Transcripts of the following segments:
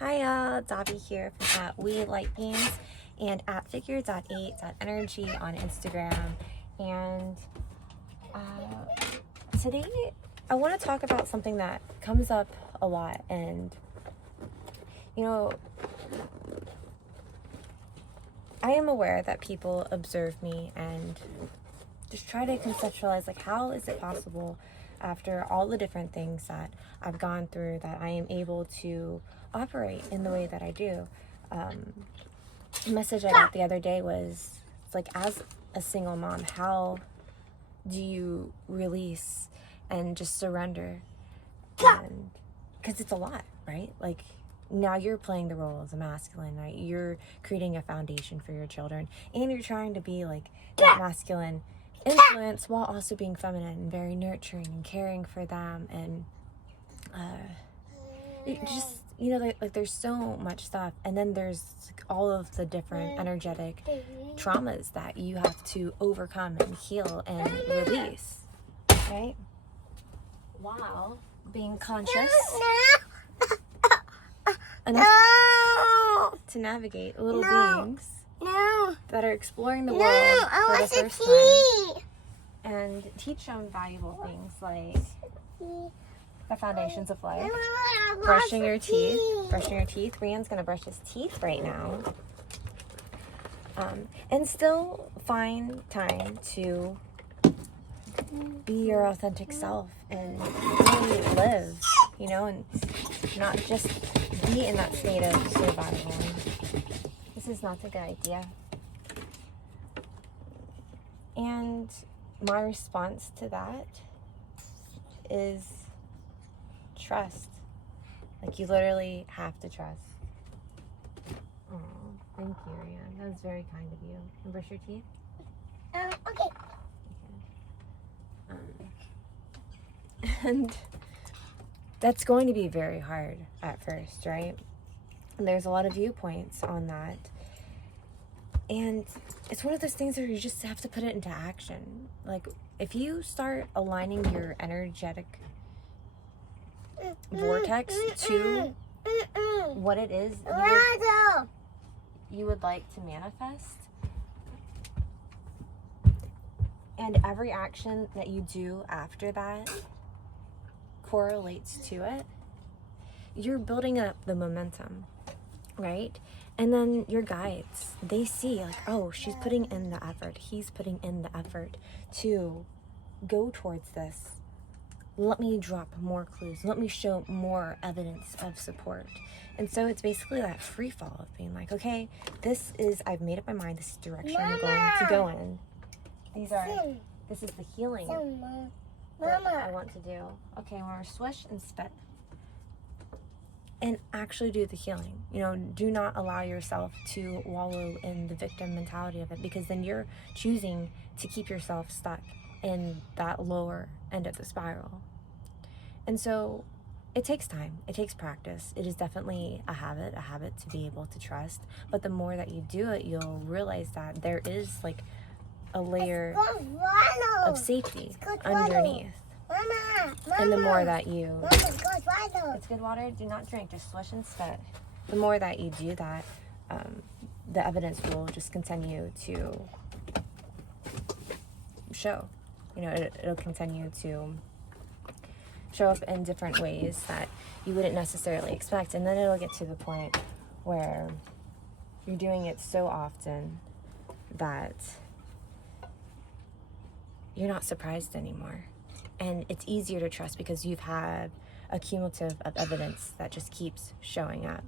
Hi, Dobby here from at We Light Beams and at figure.8.energy on Instagram. And today I want to talk about something that comes up a lot. And, you know, I am aware that people observe me and just try to conceptualize, like, how is it possible after all the different things that I've gone through that I am able to operate in the way that I do. The message I got the other day was, it's like, as a single mom, how do you release and just surrender? And because it's a lot, right? Like, now you're playing the role as a masculine, right? You're creating a foundation for your children, and you're trying to be like that masculine influence while also being feminine and very nurturing and caring for them. And just, you know, like there's so much stuff. And then there's like all of the different energetic traumas that you have to overcome and heal and release, right? While being conscious enough to navigate little beings that are exploring the world for the first time and teach them valuable things like the foundations of life, brushing your teeth. Rian's gonna brush his teeth right now, and still find time to be your authentic self and really live, you know, and not just be in that state of survival. This is not a good idea. And my response to that is trust. Like, you literally have to trust. Oh, thank you, Rian. That was very kind of you. And brush your teeth? Okay. And that's going to be very hard at first, right? And there's a lot of viewpoints on that. And it's one of those things where you just have to put it into action. Like, if you start aligning your energetic vortex to what it is you would like to manifest, and every action that you do after that correlates to it, you're building up the momentum, right? And then your guides, they see, like, oh, she's putting in the effort, he's putting in the effort to go towards this. Let me drop more clues. Let me show more evidence of support. And so it's basically that free fall of being like, okay, I've made up my mind, this is the direction I'm going to go in. This is the healing that I want to do. Okay, I want to swish and spit. And actually do the healing. You know, do not allow yourself to wallow in the victim mentality of it, because then you're choosing to keep yourself stuck in that lower end of the spiral. And so it takes time. It takes practice. It is definitely a habit to be able to trust. But the more that you do it, you'll realize that there is like a layer of safety underneath. And the more that you... It's good water. Do not drink. Just swish and spit. The more that you do that, the evidence will just continue to show. You know, it'll continue to show up in different ways that you wouldn't necessarily expect. And then it'll get to the point where you're doing it so often that you're not surprised anymore. And it's easier to trust because you've had a cumulative of evidence that just keeps showing up.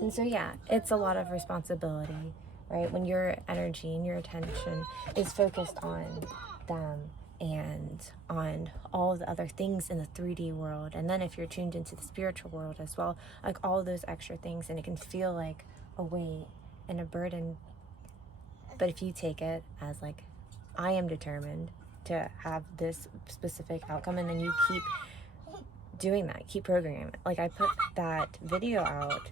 And so, yeah, it's a lot of responsibility, right? When your energy and your attention is focused on them and on all of the other things in the 3D world. And then if you're tuned into the spiritual world as well, like all those extra things, and it can feel like a weight and a burden. But if you take it as like, I am determined to have this specific outcome, and then you keep doing that, keep programming it. Like, I put that video out,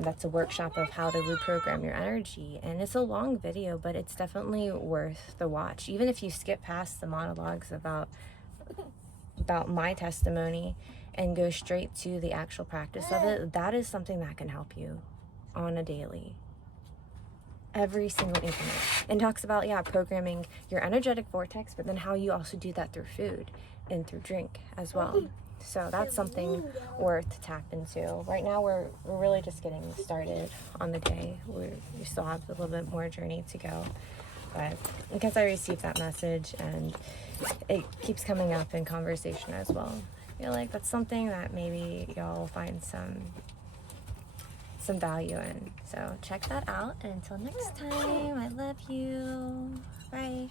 that's a workshop of how to reprogram your energy, and it's a long video, but it's definitely worth the watch. Even if you skip past the monologues about my testimony and go straight to the actual practice of it, that is something that can help you on a daily. Every single increment. And talks about, programming your energetic vortex, but then how you also do that through food and through drink as well. So that's something worth to tap into. Right now we're really just getting started on the day. We still have a little bit more journey to go. But because I received that message and it keeps coming up in conversation as well, I feel like that's something that maybe y'all will find some value in. So check that out, and until next time, I love you. Bye.